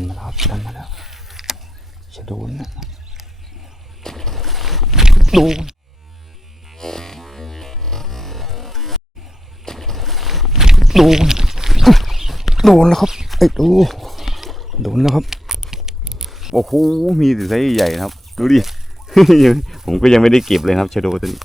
ันมาแล้วครับดันมาแล้วจะโดนนะโดนโดนโดนแล้วครับไอ้ดูโดนแล้วครับโอ้โหมีแต่ไซส์ใหญ่นะครับ ดูดิ ผมก็ยังไม่ได้เก็บเลยครับชะโดตัวนี้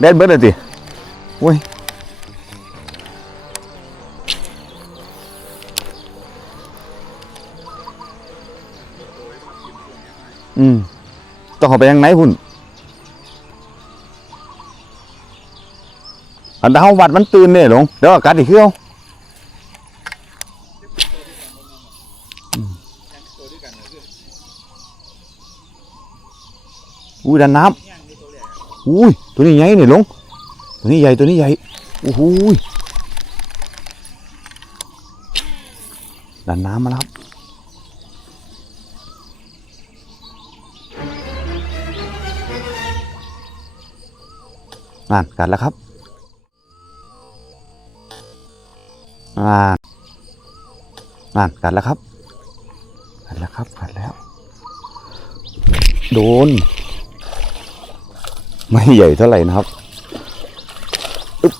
แดดเบิร์ดเลยติโอ้ยอืมต้องเขาไปยังไหนพุ่นอันดาววัดมันตื่นเนี่ยหลงเดี๋ยวอากาศอีกเที่ยวอืมอุ้ยดันน้ำ อุ้ยตัวนี้ใหญ่เนี่ยลงตัวนี้ใหญ่ตัวนี้ใหญ่โอ้โหยดันน้ำมาแล้วครับนั่นกัดแล้วครับอ่านั่นกัดแล้วครับกัดแล้วครับกัดแล้ว โดน ไม่ใหญ่เท่าไหร่นะครับอึ๊บ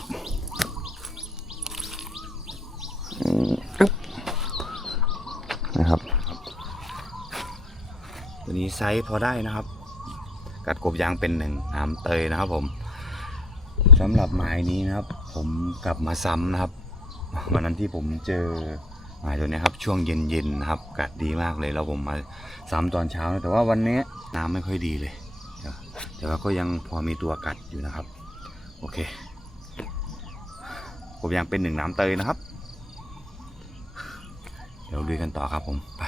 อึ๊บนะครับ ตัวนี้ไซส์พอได้นะครับ กัดกบยางเป็นหนึ่งน้ำเตยนะครับ ผมสำหรับหมายนี้นะครับ ผมกลับมาซ้ำนะครับวันนั้นที่ผมเจอหมายตัวนี้ครับ ช่วงเย็นๆนะครับกัดดีมากเลยแล้วผมมาซ้ำตอนเช้านะแต่ว่าวันนี้น้ำไม่ค่อยดีเลย แต่ว่าก็ยังพอมีตัวกัดอยู่นะครับ โอเค ผมยังเป็นหนึ่งน้ำเตยนะครับ เดี๋ยวลุยกันต่อครับผม ไป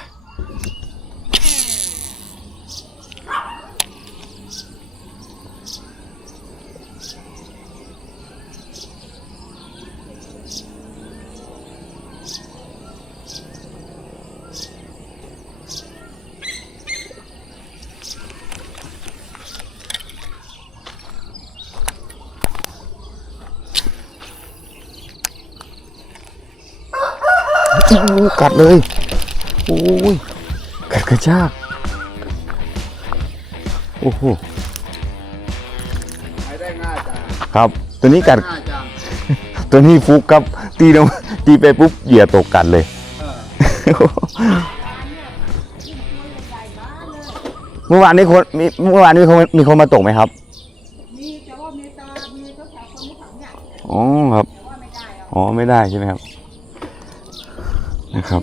กัดเลยโอ้ยกัดกระชากโอ้โหหายได้ง่ายจังครับ ตัวนี้กัดง่ายจังตัวนี้ฟุกครับตีลงตีไปปุ๊บเหยื่อตกกัดเลยเออเมื่อวานนี้คนมีเมื่อวานนี้มีคนมีคนมาตกไหมครับมีแต่ว่ามีตามีเขาแถวคนที่เขาเนี่ยอ๋อครับแต่ว่าไม่ได้หรอกอ๋อไม่ได้ใช่ไหมครับ นะครับ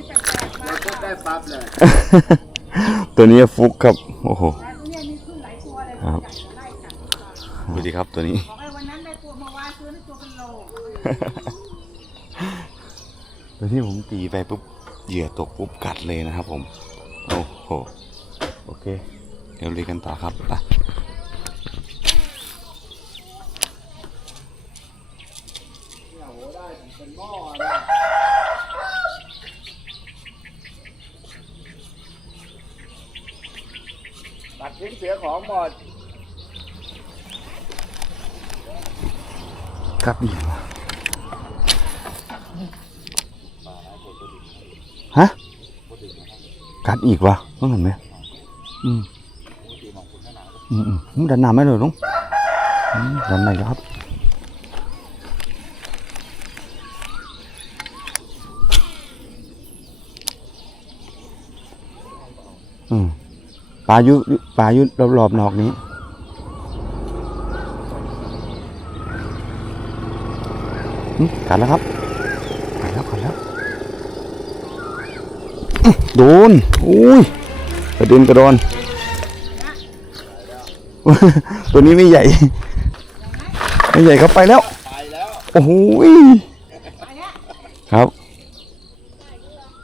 เราก็ได้ปั๊บเลยตัวนี้ฟุกครับ โอ้โหแต่เนี่ยมีขึ้นหลายตัวเลยครับอยากจะไล่กัดดูดิครับตัวนี้ บอกไอ้วันนั้นได้ตัวมาวานตัวนี้ตัวเป็นโลตัวที่ผมตีไปปุ๊บเหยื่อตกปุ๊บกัดเลยนะครับผม โอ้โห โอเค เดี๋ยวเรียนกันต่อครับไป เนี่ยโหได้เป็นหม้อเลยตัดทิ้งเสียของหมด กัดอีกวะฮะ กัด อีกวะต้องเห็นไหมอืมอืมอืมดันน้ำไม่เลยลุงอืมดันไหนครับอืมปลายุปลายุรอบๆนอกนี้อืมกัดแล้วครับกัดแล้วกัดแล้วอื้อ โดนอุ้ยกระเด็นกระดอน ตัวนี้ไม่ใหญ่ ไม่ใหญ่ครับไปแล้วไปแล้ว โอ้โหยครับ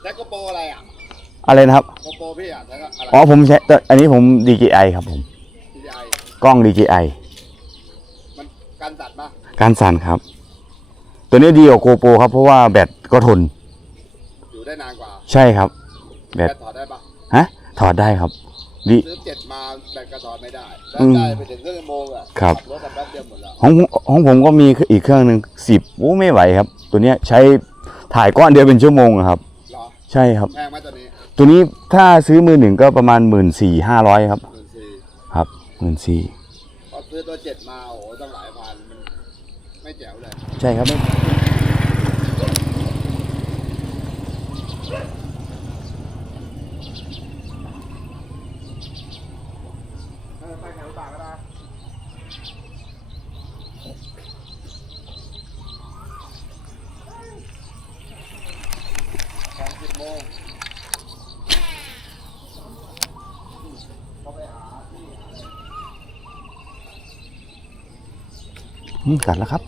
แล้วก็โปรอะไรอะอะไรนะครับโกโปรพี่อะแล้วก็อะไรอ๋อผมใช้แต่อันนี้ผม DJI ครับผม TDI กล้อง DJI มันกันสัตว์ปะการสั่นครับ ตัวนี้ดีกว่าโกโปรครับเพราะว่าแบตก็ทน อยู่ได้นานกว่า ใช่ครับ แบแบตตถอดได้ปะฮะ ถอดได้ครับดีซื้อเจ็ดมาแบตกระถอดไม่ได้แบอืตมได้ไปถึงครึ่งชั่วโมงอะครับขัรถกันแป๊บเดียวหมดแล้วของผมของผมก็มีอีกเครื่องหนึ่งสิบโอ้ไม่ไหวครับ ตัวเนี้ยใช้ถ่ายก้อนเดียวเป็นชั่วโมงอะครับเหรอใช่ครับแพงไหมตัวนี้ตัวนี้ถ้าซื้อมือหนึ่งก็ประมาณหมื่นสี่ห้าร้อยครับหมื่นสี่ครับหมื่นสี่พอซื้อตัวเจ็ดมาโอ้โหต้องหลายพันมันไม่แจ๋วเลย ใช่ครับ ไปแถวต่างก็ได้แข่งสิบโมง อืม กัดแล้วครับ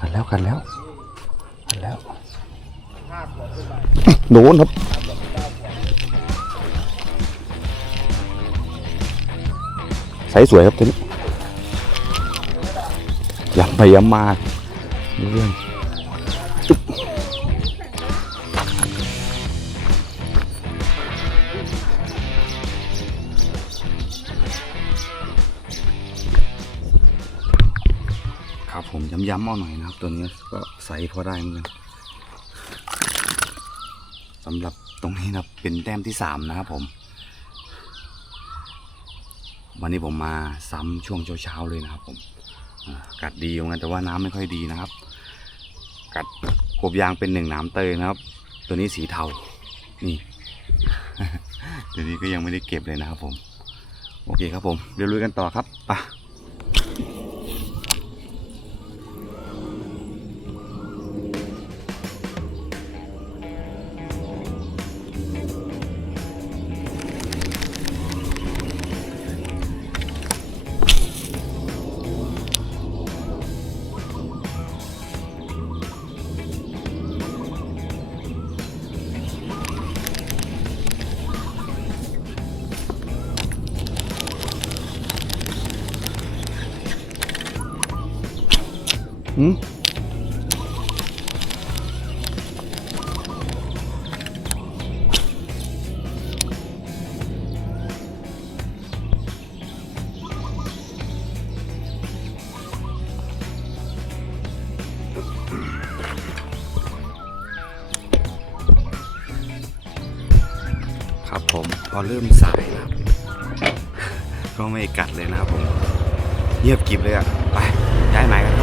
กัดแล้วกัดแล้วกัดแล้ว โดนครับใสสวยครับตัวนี้ยำไปยำมาเรื่อง ย้ำเอาหน่อยนะครับ ตัวนี้ก็ใสพอได้เหมือนกันสำหรับตรงนี้นะเป็นแต้มที่สามนะครับผม วันนี้ผมมาซ้ำช่วงเช้าๆเลยนะครับ ผมกัดดีเหมือนกันแต่ว่าน้ำไม่ค่อยดีนะครับ กัดกบยางเป็นหนึ่งน้ำเตยนะครับ ตัวนี้สีเทา นี่ ตัวนี้ก็ยังไม่ได้เก็บเลยนะครับผม โอเคครับผม เดี๋ยวลุยกันต่อครับไป อืมผมพอเริ่มสายนะครับ ก็ไม่กัดเลยนะครับผม เงียบกริบเลยอะไปย้ายหมายกัน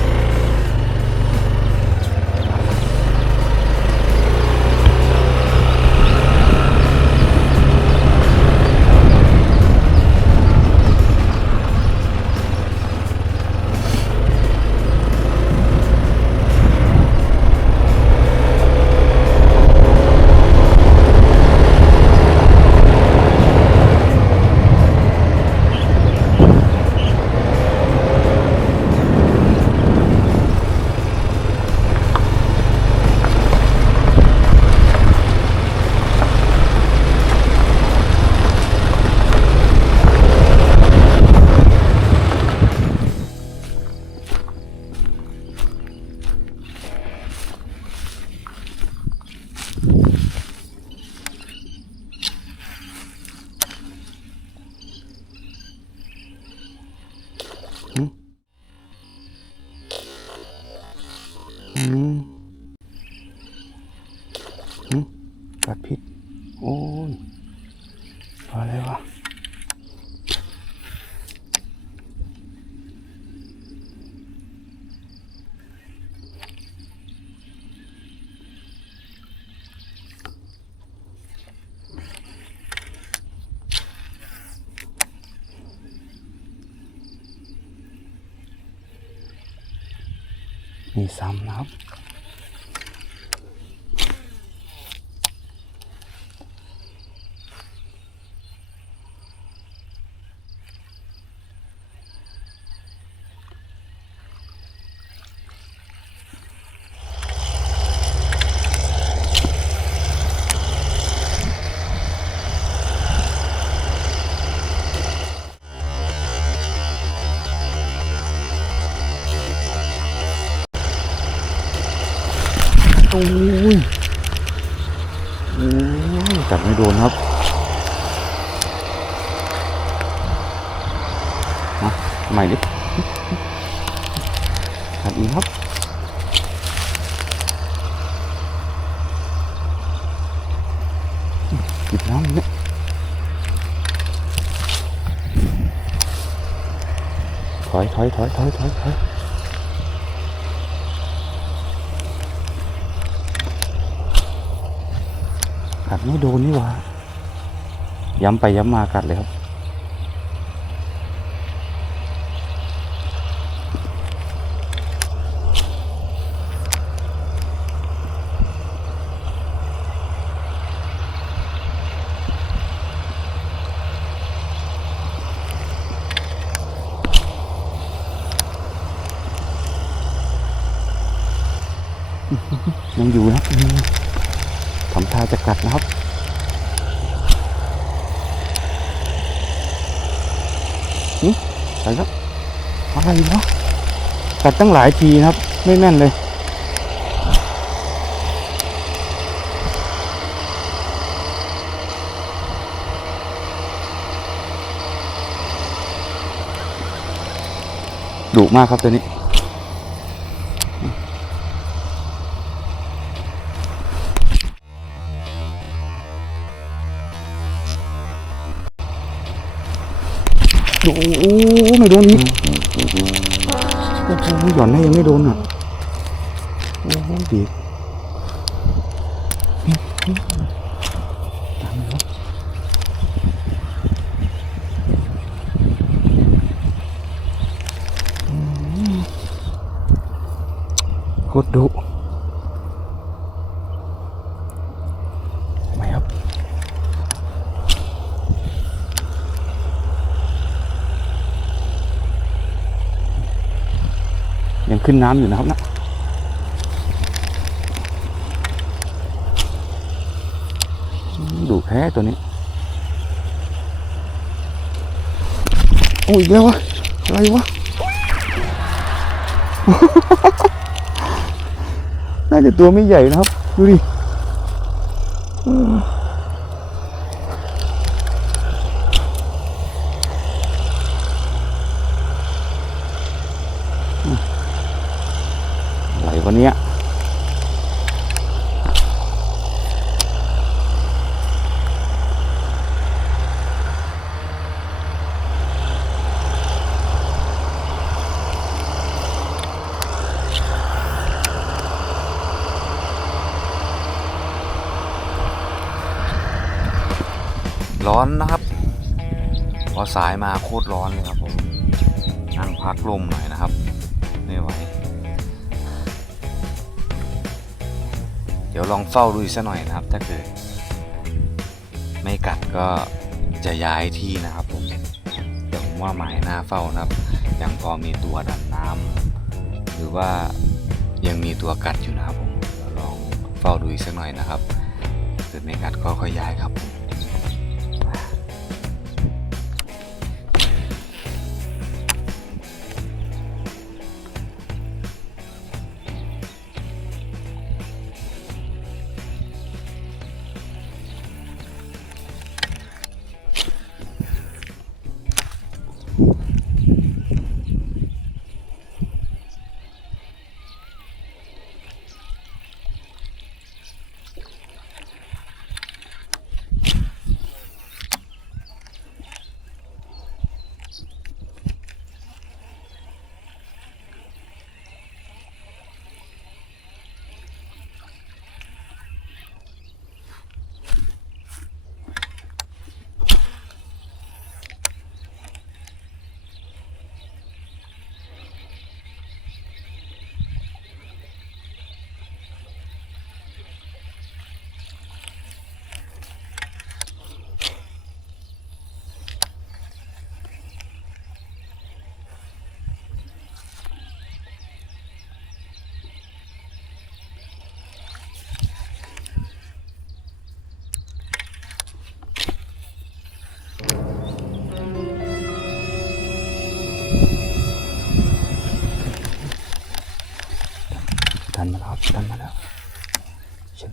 มีซ้ำนะครับ โอ้ยโอ้ยจับไม่โดนครับมาใหม่ดิขัดอีกครับ หยิบน้ำเนี่ยถ อยถอยถอยถอยถอยถอยกัดไม่โดนนี่หว่าย้ำไปย้ำมากัดเลยครับ ยังอยู่นะครับอืมทำท่าจะกัดนะครับ นี่ไปครับอะไรเนาะกัดตั้งหลายทีนะครับ ไม่แม่นเลย ดุมากครับตัวนี้ โอ้โหไม่โดนนี่โอ้โหหย่อนได้ยังไม่โดนอะโอ้โหดีตามเลยครับอืมโคตรดุทำไมครับ ยังขึ้นน้ำอยู่นะครับนะดูแพ้ตัวนี้โอ้ยแล้ววะอะไรวะ น่าจะตัวไม่ใหญ่นะครับ ดูดิเอออะไรวะเนี้ย ร้อนนะครับ พอสายมาโคตรร้อนเลยครับผม นั่งพักลมหน่อยนะครับ ไม่ไหว เดี๋ยวลองเฝ้าดูอีกสักหน่อยนะครับ ถ้าเกิด ไม่กัดก็จะย้ายที่นะครับผมแต่ผมว่าหมายหน้าเฝ้านะครับ ยังพอมีตัวดันน้ำหรือว่ายังมีตัวกัดอยู่นะครับผมลองเฝ้าดูอีกสักหน่อยนะครับเกิดไม่กัดก็ค่อยย้ายครับผม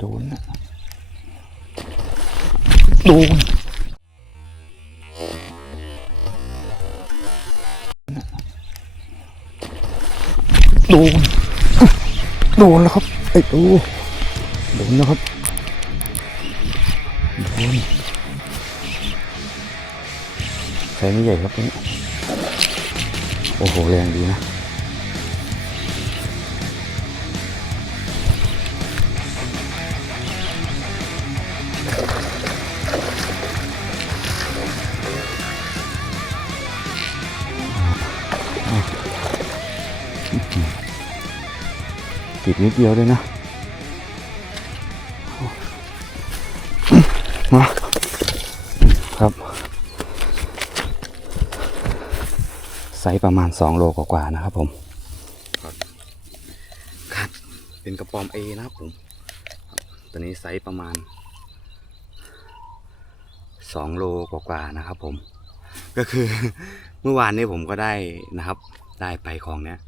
ดนนะโดนโดนโดนแล้วครับไอ้ตูโดนแล้วครับโดนใช้ไม่ใหญ่ครับนี้โอ้โหแรงดีนะ นิดเดียวเลยนะมาครับ ไซส์ประมาณ 2 โลกว่าๆนะครับผมครับเป็นกระป๋อม A นะครับผมตัวนี้ไซส์ประมาณ 2 โลกว่าๆนะครับผม ก็คือเมื่อวานนี้ผมก็ได้นะครับ ได้ไปของเนี้ย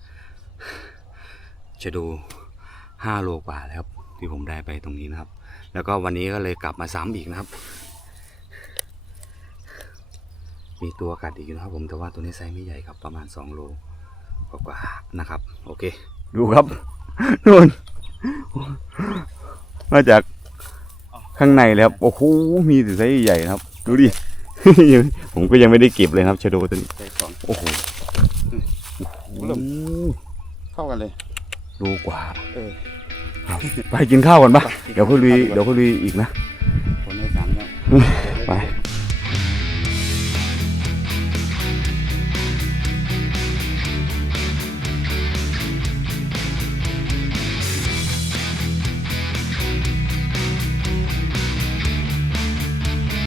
จะดู 5โลกว่าแล้วครับ ที่ผมได้ไปตรงนี้นะครับ แล้วก็วันนี้ก็เลยกลับมาซ้ำอีกนะครับ มีตัวกัดอีกนะครับ ผมแต่ว่าตัวนี้ไซส์ไม่ใหญ่ครับประมาณ 2 โลกว่าๆนะครับ โอเค ดูครับนู่นมาจากข้างในเลยครับ โอ้โห มีแต่ไซส์ใหญ่นะครับ ดูดิ ผมก็ยังไม่ได้เก็บเลยนะครับชะโดตัวนี้ใส่สองโอ้โหเริ่มเข้ากันเลย โลกว่าเออครับไปกินข้าวก่อนปะไปกินเดี๋ยวค่อยลุยข้าวดีกว่าเดี๋ยวค่อยลุยอีกนะ คนให้สามแล้ว ไป